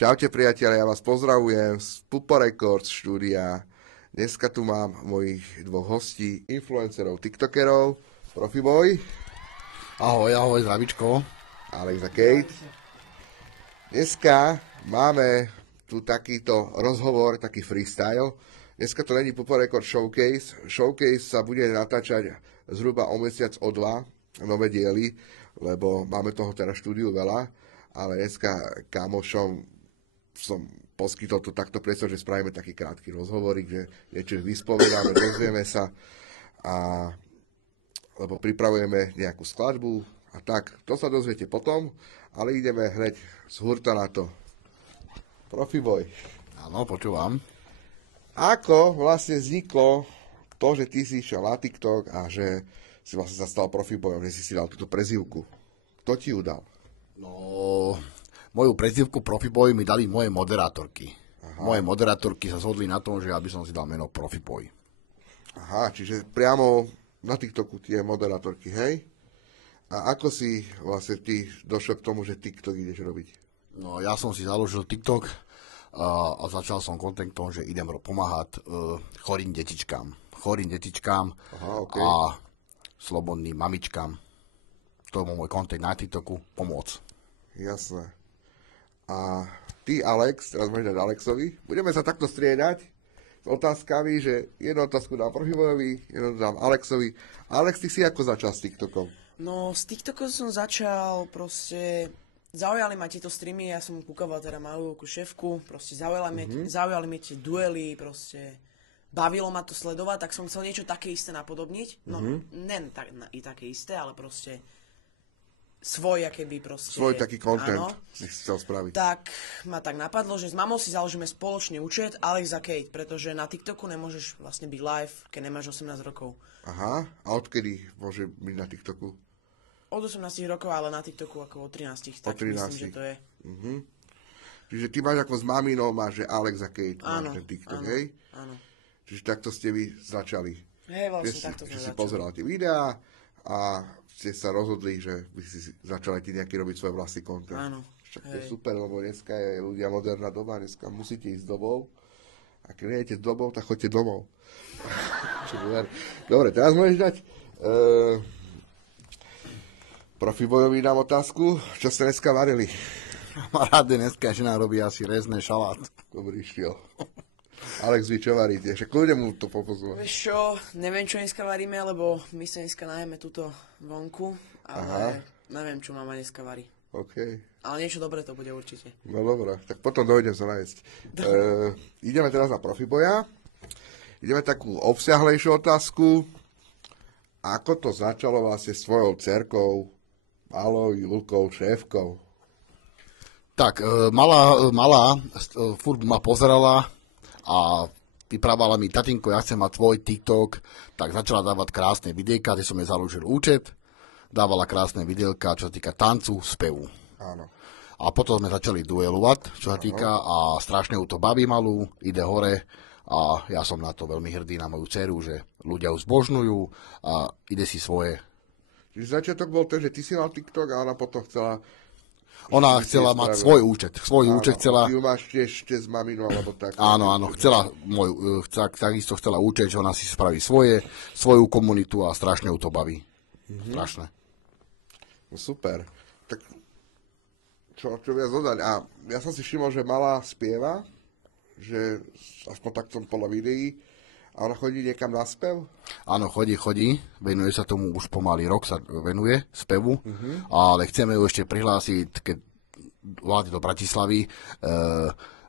Čaute priatelia, ja vás pozdravujem z Pupo Records štúdia. Dneska tu mám mojich dvoch hostí, influencerov, tiktokerov, Profiboy. Ahoj, zdravíčko. Alex a Kate. Dneska máme tu takýto rozhovor, taký freestyle. Dneska to není Pupo Records Showcase. Showcase sa bude natáčať zhruba o mesiac, o dva, nové diely, lebo máme toho teraz štúdiu veľa, ale dneska kamošom som poskytol to takto priestor, že spravíme taký krátky rozhovorík, že niečo vyspovedáme, dozvieme sa, lebo pripravujeme nejakú skladbu a tak. To sa dozviete potom, ale ideme hneď z hurta na to. Profiboy. Áno, počúvam. Ako vlastne vzniklo to, že ty si išiel na TikTok a že si vlastne sa stal Profiboyom, že si dal túto prezývku? Kto ti ju dal? No, moju prezývku Profiboy mi dali moje moderátorky. Aha. Moje moderátorky sa zhodli na tom, že aby som si dal meno Profiboy. Aha, čiže priamo na TikToku tie moderátorky, hej? A ako si vlastne ty došiel k tomu, že TikTok ideš robiť? No, ja som si založil TikTok a začal som kontentom, že idem pomáhať chorým detičkám. Aha, okay. A slobodným mamičkám. To je môj kontent na TikToku, pomôcť. Jasné. A ty, Alex, teraz môžeš dať Alexovi, budeme sa takto striedať s otázkami, že jednu otázku dám Profiboyovi, jednu dám Alexovi. Alex, ty si ako začal s TikTokom? No, s TikTokom som začal proste... Zaujali ma tieto streamy, ja som kúkal teda malú šéfku, proste zaujali mi tie duely, proste bavilo ma to sledovať, tak som chcel niečo také isté napodobniť. No, nen i také isté, ale proste svoj, akéby proste... Svoj taký content si chcel spraviť. Tak ma tak napadlo, že s mamou si založíme spoločný účet Alex a Kate, pretože na TikToku nemôžeš vlastne byť live, keď nemáš 18 rokov. Aha, a odkedy môže byť na TikToku? Od 18 rokov, ale na TikToku ako od 13, tak 13. myslím, že to je. Čiže ty máš ako s maminou, máš, že Alex a Kate, áno, máš ten TikTok, áno, hej? Áno. Čiže takto ste vy začali. Hej, vlastne takto sme začali. Si začali. pozeral tie videá a ste sa rozhodli, že by si začali ty nejaký robiť svoj vlastný content. Áno. Však to je super, lebo dneska je ľudia moderná doba, dneska musíte ísť s dobou. A keď nejete s dobou, tak choďte domov. Dobre, teraz môžeš dať Profiboyovi dám otázku. Čo ste dneska varili? Kamaráde, dneska žena robí asi rezné šalát. Dobrý štiel. Alex, vy čo varíte? Však ľudia mu to popozúva. Vieš čo, neviem, čo dneska varíme, lebo my sa dneska najeme túto vonku, ale neviem, čo mama dneska varí. OK. Ale niečo dobré to bude určite. No dobré, tak potom dojdem sa nájsť. Ideme teraz na Profiboya. Ideme takú obsiahlejšiu otázku. Ako to začalo vlastne s tvojou dcerkou, malou Julkou, šéfkou? Tak, malá furt ma pozerala a vyprávala mi, tatinko, ja chcem mať tvoj TikTok, tak začala dávať krásne videjka, kde som jej založil účet, dávala krásne videjka, čo sa týka tancu, spevu. Áno. A potom sme začali duelovať, čo sa týka, a strašne ju to baví malú, ide hore a ja som na to veľmi hrdý, na moju dceru, že ľudia ju zbožňujú a ide si svoje. Čiže začiatok bol ten, že ty si mal TikTok a ona potom chcela... Ona chcela mať svoj účet. Účet chcela... Ty ju máš tiež s maminou, alebo tak. Áno, takisto chcela účet, že ona si spraví svoju komunitu a strašne ju to baví. Strašne. No super. Tak čo viac dodať? A ja som si všimol, že malá spieva, že aspoň tak som podľa videí, a ona chodí niekam na spev? Áno, chodí, venuje sa tomu už pomaly rok, sa venuje spevu, ale chceme ju ešte prihlásiť, keď voláte do Bratislavy,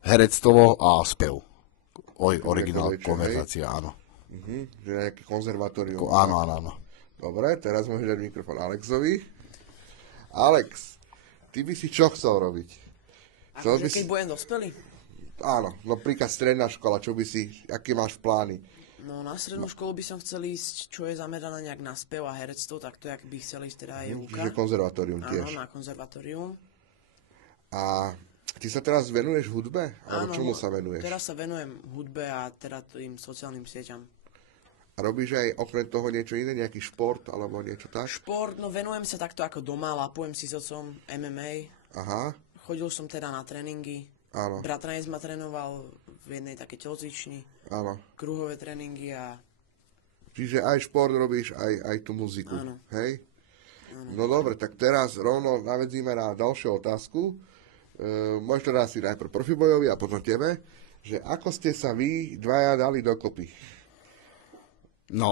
herectvo a spev. Originál konverzácia, áno. Že nejaké konzervatórium. Áno. Dobre, teraz môžeš dať mikrofón Alexovi. Alex, ty by si čo chcel robiť? Akože keď budem dospelý? Áno, no príklad stredná škola, čo by si, aké máš plány? No na strednú školu by som chcel ísť, čo je zamerané nejak na spev a herectvo, tak to jak by chcel ísť teda aj Julka. Čiže konzervatórium tiež. Áno, na konzervatórium. A ty sa teraz venuješ hudbe? Alebo áno, čomu sa venuješ? Teraz sa venujem hudbe a teda tým sociálnym sieťam. A robíš aj okrem toho niečo iné, nejaký šport alebo niečo tak? Šport, no venujem sa takto ako doma, lapujem si s otcom MMA. Aha. Chodil som teda na tréningy Áno, Bratranec ma trénoval v jednej takej telocvični, áno. kruhové tréningy a Čiže aj šport robíš, aj tú muziku. Áno. Hej? No dobre, tak teraz rovno navedzíme na ďalšiu otázku. Môžeš to dať si najprv Profibojovi a potom tebe, že ako ste sa vy dvaja dali dokopy? No,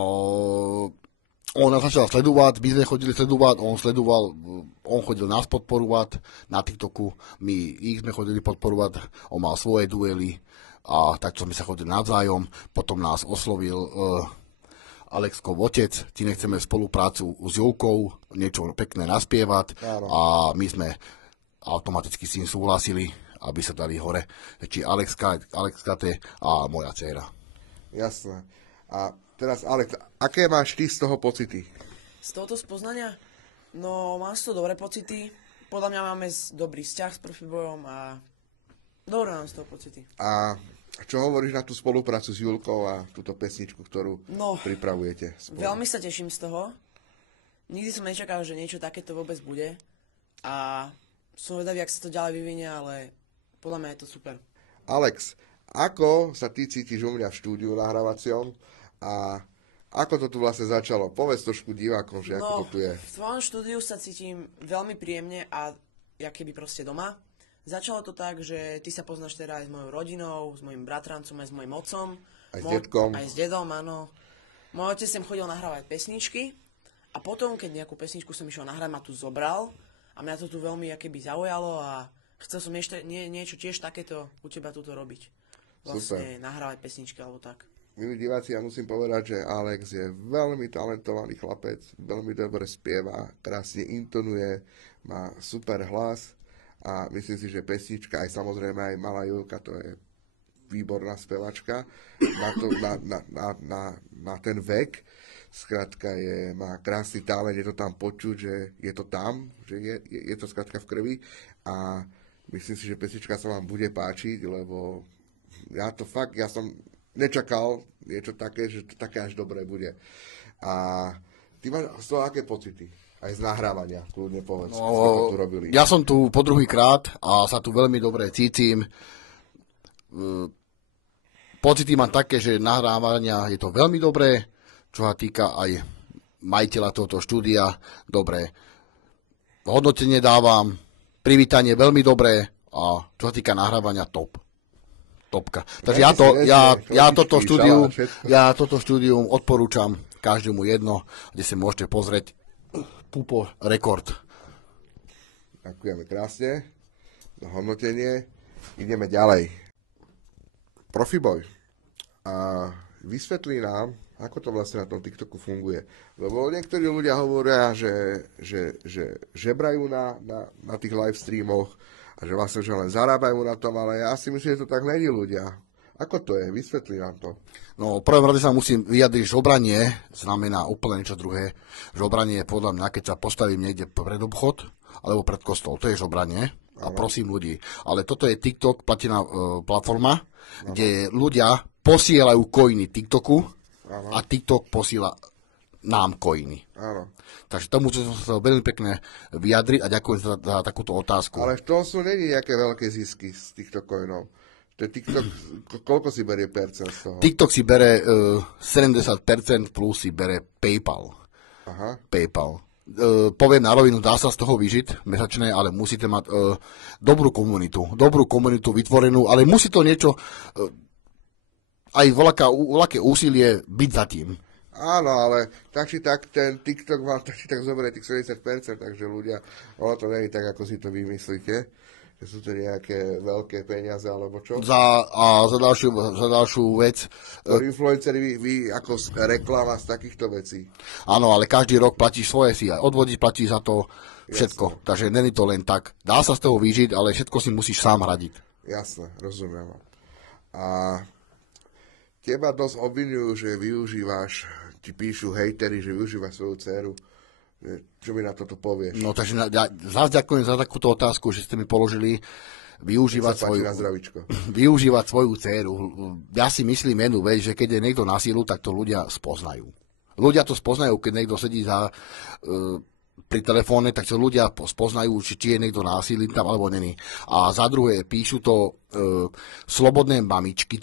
on nás začal sledovať, my sme chodili sledovať, on chodil nás podporovať na TikToku, my ich sme chodili podporovať, on mal svoje duely a takto sme sa chodili navzájom, potom nás oslovil Alexkov otec, ti nechceme spoluprácu s Julkou, niečo pekné naspievať a my sme automaticky s tým súhlasili, aby sa dali hore. Či Alex Kate a moja dcéra. Jasné. A teraz, Alex, aké máš ty z toho pocity? z tohoto spoznania, no mám z toho dobré pocity. Podľa mňa máme dobrý vzťah s Profibojom a dobré mám z toho pocity. A čo hovoríš na tú spoluprácu s Julkou a túto pesničku, ktorú pripravujete spolu? Veľmi sa teším z toho. Nikdy som nečakal, že niečo takéto vôbec bude. A som vedavý, jak sa to ďalej vyvinie, ale podľa mňa je to super. Alex, ako sa ty cítiš u mňa v štúdiu nahrávacom a ako to tu vlastne začalo? Povedz trošku divákom, že ako to tu je. V tvojom štúdiu sa cítim veľmi príjemne a jak keby proste doma. Začalo to tak, že ty sa poznáš teda aj s mojou rodinou, s mojim bratrancom, aj s mojim otcom. Aj s detkom. Aj s dedom, áno. Môj otec sem chodil nahrávať pesničky a potom, keď nejakú pesničku som išiel nahrať, ma tu zobral a mňa to tu veľmi akéby zaujalo a chcel som niečo tiež takéto u teba tuto robiť. Vlastne nahrávať pesničky alebo tak. Milí diváci, ja musím povedať, že Alex je veľmi talentovaný chlapec, veľmi dobre spieva, krásne intonuje, má super hlas a myslím si, že pesnička, aj samozrejme aj malá Julka, to je výborná spevačka na ten vek. Skrátka má krásny talent, je to tam počuť, že je to tam, že je to skrátka v krvi a myslím si, že pesnička sa vám bude páčiť, lebo ja som nečakal niečo také, že to také až dobré bude. A ty máš z toho aké pocity? Aj z nahrávania, kľudne povedz, ste to tu robili. Ja som tu po druhý krát a sa tu veľmi dobre cítim. Pocity mám také, že nahrávania je to veľmi dobré, čo sa týka aj majiteľa tohoto štúdia. Dobre. Hodnotenie dávam, privítanie veľmi dobré a čo sa týka nahrávania topka. Takže ja toto štúdium odporúčam každému jedno, kde si môžete pozrieť Pupo rekord. Ďakujeme krásne za hodnotenie. Ideme ďalej. Profiboj. A vysvetlí nám, ako to vlastne na tom TikToku funguje. Lebo niektorí ľudia hovoria, že žebrajú na tých live streamoch a že vlastne že len zarábajú na tom, ale ja si myslím, že to tak není ľudia. Ako to je? Vysvetlí nám to. No, prvom rade sa musím vyjadriť, žobranie znamená úplne niečo druhé. Žobranie je podľa mňa, keď sa postavím niekde pred obchod alebo pred kostol. To je žobranie a prosím ľudí. Ale toto je TikTok, platená platforma, kde ľudia posielajú coiny TikToku a TikTok posiela nám coiny. Áno. Takže tomu som sa veľmi pekne vyjadriť a ďakujem za takúto otázku. Ale v tom sú není nejaké veľké zisky z týchto coinov. TikTok, koľko si berie percent z toho? TikTok si bere 70% plus si bere PayPal. Aha. PayPal. Poviem na rovinu, dá sa z toho vyžiť mesačné, ale musíte mať dobrú komunitu vytvorenú, ale musí to niečo aj voľaké úsilie byť za tým. Áno, ale tak či tak ten TikTok vám tak či tak zoberie tých 70%, takže ľudia, ono to nie je tak, ako si to vymyslíte, že sú to nejaké veľké peniaze, alebo čo? Za ďalšiu vec. Influenceri vy ako reklama z takýchto vecí. Áno, ale každý rok platíš svoje si aj odvodiť, platíš za to všetko. Jasne. Takže není to len tak. Dá sa z toho vyžiť, ale všetko si musíš sám hradiť. Jasné, rozumiem. A teba dosť obvinujú, že využívaš, ti píšu hejteri, že využívaš svoju dceru. Čo mi na toto povieš? No takže zás ďakujem za takúto otázku, že ste mi položili využívať svoju dceru. Ja si myslím jednu vec, že keď je niekto na sílu, tak to ľudia spoznajú. Ľudia to spoznajú, keď niekto sedí za pri telefóne, tak to ľudia spoznajú, či je niekto násilný tam alebo není. A za druhé píšu to slobodné mamičky,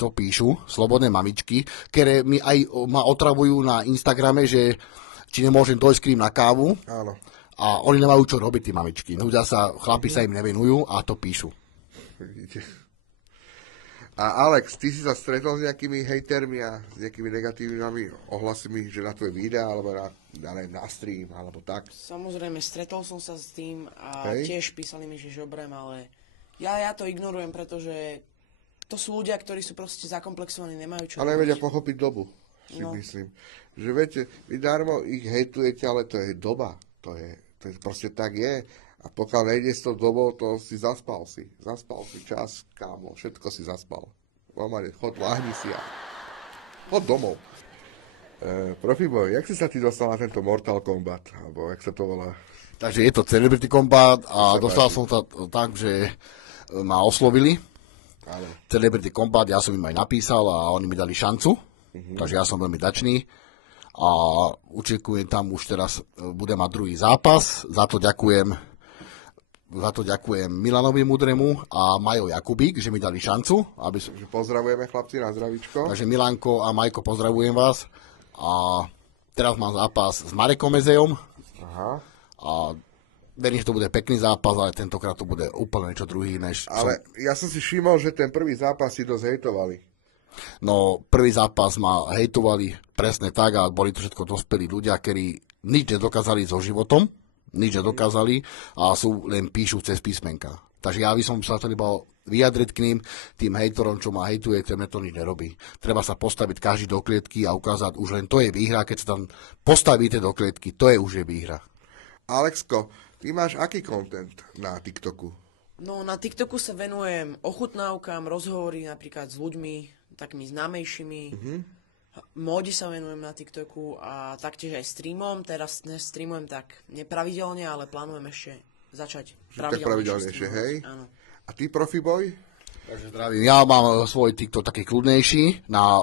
slobodné mamičky, ktoré ma otravujú na Instagrame, že či nemôžem dojsť k ním na kávu. Áno. A oni nemajú čo robiť, tí mamičky. Nudia sa, chlapi sa im nevenujú a to píšu. Vidíte. A Alex, ty si sa stretol s nejakými hejtermi a s nejakými negatívnymi ohlasmi, že na tvoje videa, alebo na stream, alebo tak? Samozrejme, stretol som sa s tým a tiež písali mi, že žobrem, ale ja to ignorujem, pretože to sú ľudia, ktorí sú proste zakomplexovaní, nemajú čo Ale robiť. vedia pochopiť dobu, si myslím. Že viete, vy darmo ich hejtujete, ale to je doba. To je proste tak je. A pokiaľ nejde s tou dobou, to si zaspal si. Zaspal si čas, kámo, všetko si zaspal. Normálne, chod, láhni si a chod domov. Profiboj, jak si sa ty dostal na tento Mortal Kombat? Alebo jak sa to volá? Takže je to Celebrity Combat a dostal som sa tak, že ma oslovili. Áno. Celebrity Combat, ja som im aj napísal a oni mi dali šancu. Takže ja som veľmi dačný. A očekujem tam už teraz, budem mať druhý zápas. Za to ďakujem Milanovi Mudremu a Majo Jakubík, že mi dali šancu. Takže pozdravujeme chlapci na zdravíčko. Takže Milanko a Majko, pozdravujem vás. A teraz mám zápas s Marekom Mezejom. Aha. A verím, že to bude pekný zápas, ale tentokrát to bude úplne niečo druhý, než... Ale ja som si všimol, že ten prvý zápas si dosť hejtovali. No, prvý zápas ma hejtovali presne tak a boli to všetko dospelí ľudia, ktorí nič nedokázali so životom, nič nedokázali a len píšu cez písmenka. Takže ja by som sa chcel iba vyjadriť k ním, tým hejtorom, čo ma hejtuje, to to nič nerobí. Treba sa postaviť každý do klietky a ukázať, už len to je výhra, keď sa tam postavíte do klietky, to je už výhra. Alexko, ty máš aký content na TikToku? No, na TikToku sa venujem ochutnávkam, rozhovory napríklad s ľuďmi, takými známejšími. Móde sa venujem na TikToku a taktiež aj streamom. Teraz streamujem tak nepravidelne, ale plánujem ešte začať pravidelnejšie, hej? Áno. A ty, Profiboj? Takže zdravím. Ja mám svoj TikTok taký kľudnejší na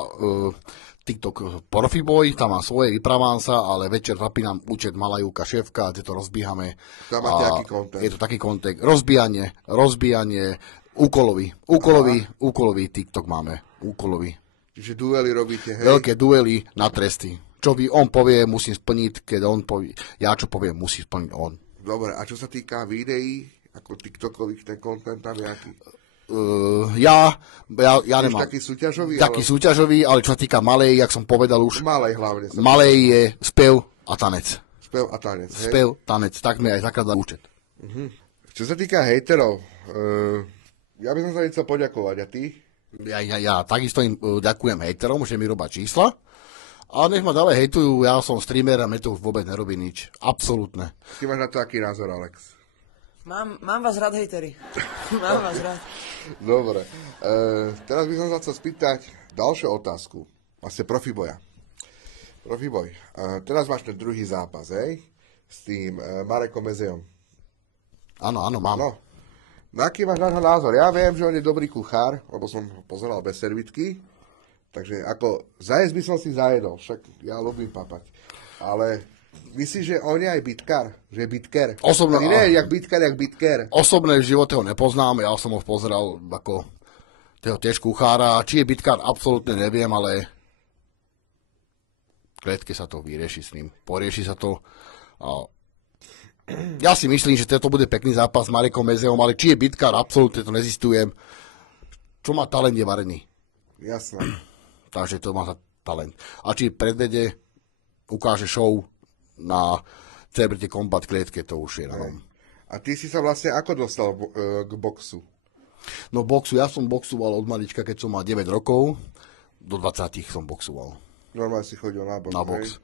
TikTok Profiboj, tam mám svoje, vyprávam sa, ale večer zapínam účet Malajúka šéfka, kde to rozbíhame. Tam máte aký content? Je to taký content. Rozbíjanie, úkolový TikTok máme. Úkolový. Čiže duely robíte, hej? Veľké duely na tresty. Čo on povie, musím splniť, keď on povie, ja čo poviem, musí splniť on. Dobre, a čo sa týka videí, ako TikTokových, ten content tam je aký? Ja nemám. Taký súťažový? Taký súťažový, ale čo sa týka malej, jak som povedal už. Malej hlavne. Malej je spev a tanec. Spev a tanec, hej? Spev, tanec, tak mi aj zakladal účet. Čo sa týka hejterov, ja by som sa chcel poďakovať, a ty? Ja takisto im ďakujem hejterom, že mi robia čísla. A nech ma ďalej hejtujú, ja som streamer a mne to už vôbec nerobí nič. Absolútne. Ty máš na to aký názor, Alex? Mám vás rád, hejteri. Mám vás rád. Dobre. Teraz by som sa chcel spýtať ďalšiu otázku. Vlastne Profiboja. Profiboj, teraz máš ten druhý zápas, hej? S tým Marekom Mezejom. Áno, mám. No. Na aký máš nášho názor? Ja viem, že on je dobrý kuchár, lebo som ho pozeral bez servitky. Takže ako zajesť by som si zajedol, však ja ľúbim papať. Ale myslíš, že on je aj bitkár? Že je bitker? Osobne, nie, jak bitker. Osobne v živote ho nepoznám, ja som ho pozeral ako toho tiež kuchára. Či je bitkár, absolútne neviem, ale kletke sa to vyrieši s ním. Porieši sa to. Ja si myslím, že to bude pekný zápas s Marekom Mezejom, ale či je bitkár, absolútne to nezistujem. Čo má talent, je varený. Jasné. Takže to má talent. A či predvede, ukáže show na Celebrity Combat klietke, to už je na nom. A ty si sa vlastne ako dostal k boxu? No boxu, ja som boxoval od malička, keď som mal 9 rokov. Do 20 som boxoval. Normálne si chodil na box, Na box.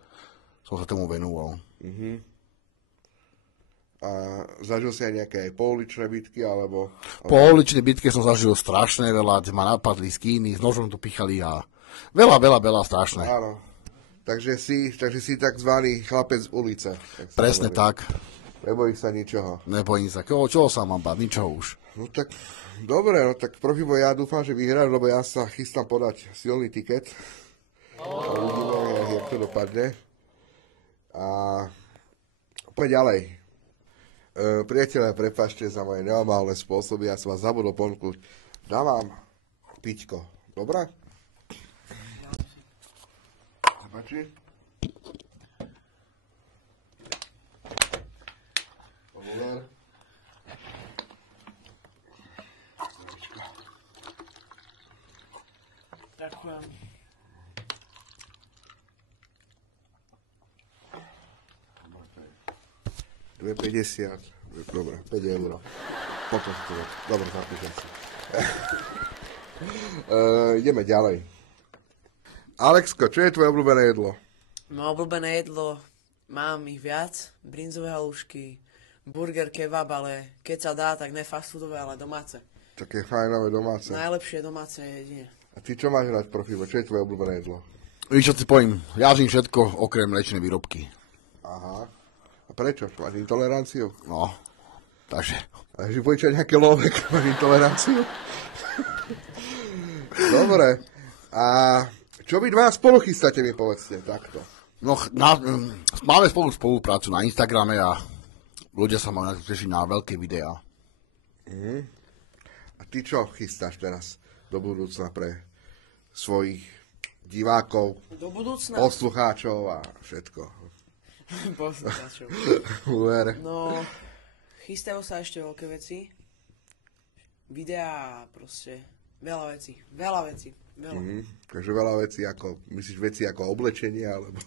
Som sa tomu venoval. A zažil si aj nejaké aj pouličné bitky, alebo... Po uličnej bitke som zažil strašné veľa, kde ma napadli z kíny, s nožom to pichali a veľa strašné. Áno. Takže si takzvaný chlapec z ulice. Presne tak. Nebojíš sa ničoho. Nebojím sa. Čoho sa mám báť? Ničoho už. No tak, dobre, no tak Profiboj, ja dúfam, že vyhráš, lebo ja sa chystám podať silný tiket. A uvidíme, jak to dopadne. A poď ďalej. Priatelia, prepáčte za moje neomálne spôsoby, ja som vás zabudol ponúknuť. Dám vám piťko. Dobre? Zapáči? Dobre. Ďakujem. $2,50. Dobre, 5 €. Potom si to dobre zapíšem si. Ideme ďalej. Alexko, čo je tvoje obľúbené jedlo? Moje obľúbené jedlo, mám ich viac. Brinzové halušky, burger, kebab, ale keď sa dá, tak ne fast foodové, ale domáce. Také fajnové domáce. Najlepšie domáce jedine. A ty čo máš rád, Profíbo? Čo je tvoje obľúbené jedlo? Víš, čo si poviem, ja žím všetko okrem mliečnej výrobky. Aha. A prečo? Máš intoleranciu? No, takže... A že počať nejaké lovek, máš intoleranciu? Dobre. A čo vy dva spolu chystáte, mi povedzte, takto. No, máme spoluprácu na Instagrame a ľudia sa majú tešiť na veľké videá. A ty čo chystáš teraz do budúcna pre svojich divákov, Do budúcna? poslucháčov a všetko? Poslucháčov. Uver. No, chystajú sa ešte veľké veci. Videá, proste, veľa vecí. Veľa. Takže veľa vecí ako, myslíš veci ako oblečenie, alebo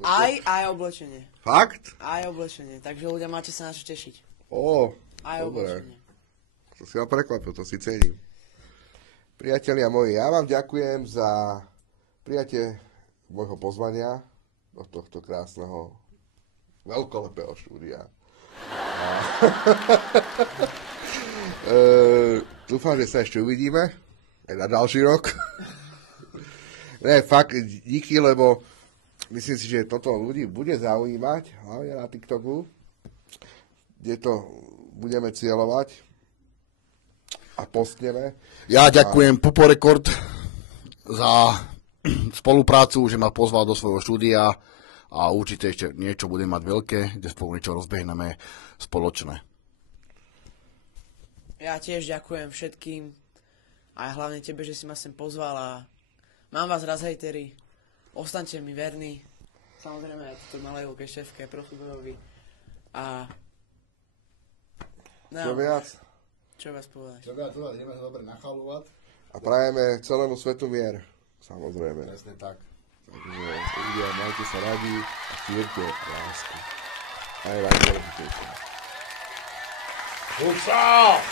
Aj oblečenie. Fakt? Aj oblečenie, takže ľudia máte sa na čo tešiť. Aj dobre. oblečenie. To si ma prekvapil, to si cením. Priatelia moji, ja vám ďakujem za prijatie môjho pozvania do tohto krásneho veľkolepého štúdia. Dúfam, že sa ešte uvidíme aj na ďalší rok. Ne, fakt, díky, lebo myslím si, že toto ľudí bude zaujímať, hlavne na TikToku, kde to budeme cieľovať a postneme. Ja ďakujem Pupo Record za spoluprácu, že ma pozval do svojho štúdia a určite ešte niečo budem mať veľké, kde spolu niečo rozbehneme spoločné. Ja tiež ďakujem všetkým, aj hlavne tebe, že si ma sem pozval a mám vás raz hejteri, ostaňte mi verní, samozrejme aj toto malej Luke šéfke, Profibovi a... No, Čo viac? čo vás povedať? Ideme sa dobre nachalovať. A prajeme celému svetu mier, samozrejme. Presne tak. Takže ľudia, majte sa radi a šírte lásku. Aj najdôležitejšie. Futsal!